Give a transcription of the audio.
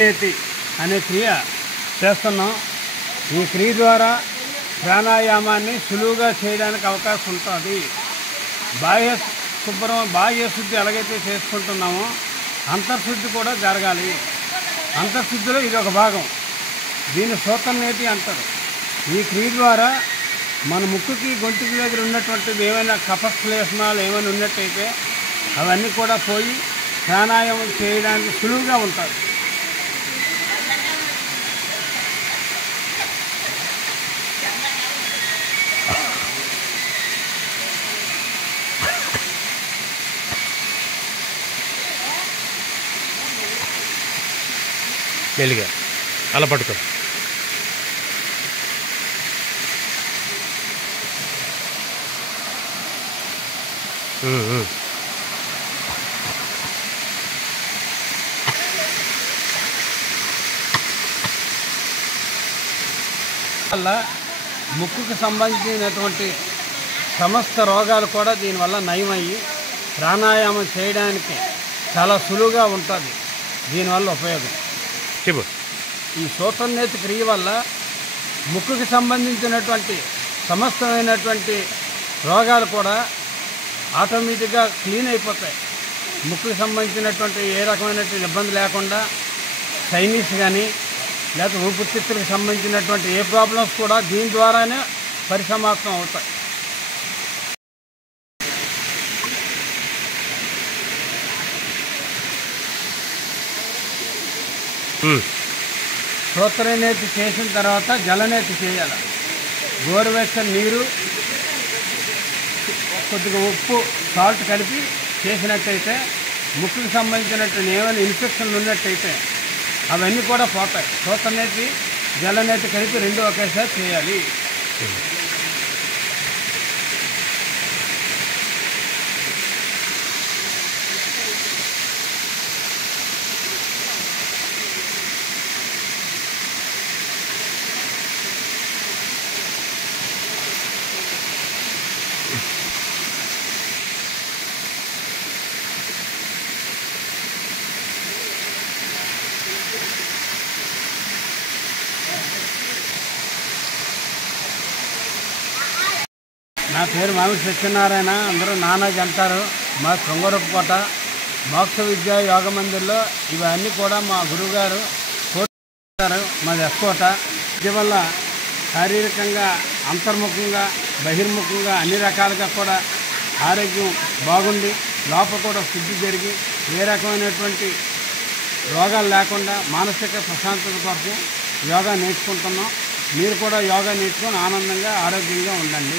నేతి అనే క్రియ చేస్తున్నాం. ఈ క్రియ ద్వారా ప్రాణాయామాన్ని సులువుగా చేయడానికి అవకాశం ఉంటుంది. బాహ్య శుద్ధి ఎలాగైతే చేసుకుంటున్నామో అంతర్శుద్ధి కూడా జరగాలి. అంతర్శుద్ధిలో ఇది ఒక భాగం. దీన్ని సూత్రనేతి అంటారు. ఈ క్రియ ద్వారా మన ముక్కుకి గొంతుకి దగ్గర ఉన్నటువంటివి ఏమైనా కఫశ్లేష్మాలు ఏమైనా ఉన్నట్టయితే అవన్నీ కూడా పోయి ప్రాణాయామం చేయడానికి సులువుగా ఉంటుంది. మెల్లిగా అలా పట్టుకో. వల్ల ముక్కుకు సంబంధించినటువంటి సమస్త రోగాలు కూడా దీనివల్ల నయమయ్యి ప్రాణాయామం చేయడానికి చాలా సులువుగా ఉంటుంది. దీనివల్ల ఉపయోగం చెప్పు. ఈ సూత్రనేతి క్రియ వల్ల ముక్కుకి సంబంధించినటువంటి సమస్తమైనటువంటి రోగాలు కూడా ఆటోమేటిక్గా క్లీన్ అయిపోతాయి. ముక్కుకి సంబంధించినటువంటి ఏ రకమైనటువంటి ఇబ్బంది లేకుండా సైనస్ కానీ లేకపోతే ఊపిరితిత్తులకు సంబంధించినటువంటి ఏ ప్రాబ్లమ్స్ కూడా దీని ద్వారానే పరిసమాప్తం అవుతాయి. సూత్రనేతి చేసిన తర్వాత జలనేతి చేయాలి. గోరువెచ్చని నీరు కొద్దిగా ఉప్పు సాల్ట్ కలిపి చేసినట్టయితే ముక్కుకు సంబంధించినటువంటి ఏమైనా ఇన్ఫెక్షన్లు ఉన్నట్టయితే అవన్నీ కూడా పోతాయి. సూత్రనేతి జలనేతి కలిపి రెండు ఒకేసారి చేయాలి. నా పేరు మామిడి సత్యనారాయణ, అందరూ నానాజీ అంటారు. మా శృంగరపుకోట మోక్ష విద్యా యోగ మందిర్లో ఇవన్నీ కూడా మా గురువుగారు కోటారు. మాది ఎస్కోట. దీనివల్ల శారీరకంగా అంతర్ముఖంగా బహిర్ముఖంగా అన్ని రకాలుగా కూడా ఆరోగ్యం బాగుండి లోపల కూడా శుద్ధి జరిగి ఏ రకమైనటువంటి రోగాలు లేకుండా మానసిక ప్రశాంతత కొరకు యోగా నేర్చుకుంటున్నాం. మీరు కూడా యోగా నేర్చుకొని ఆనందంగా ఆరోగ్యంగా ఉండండి.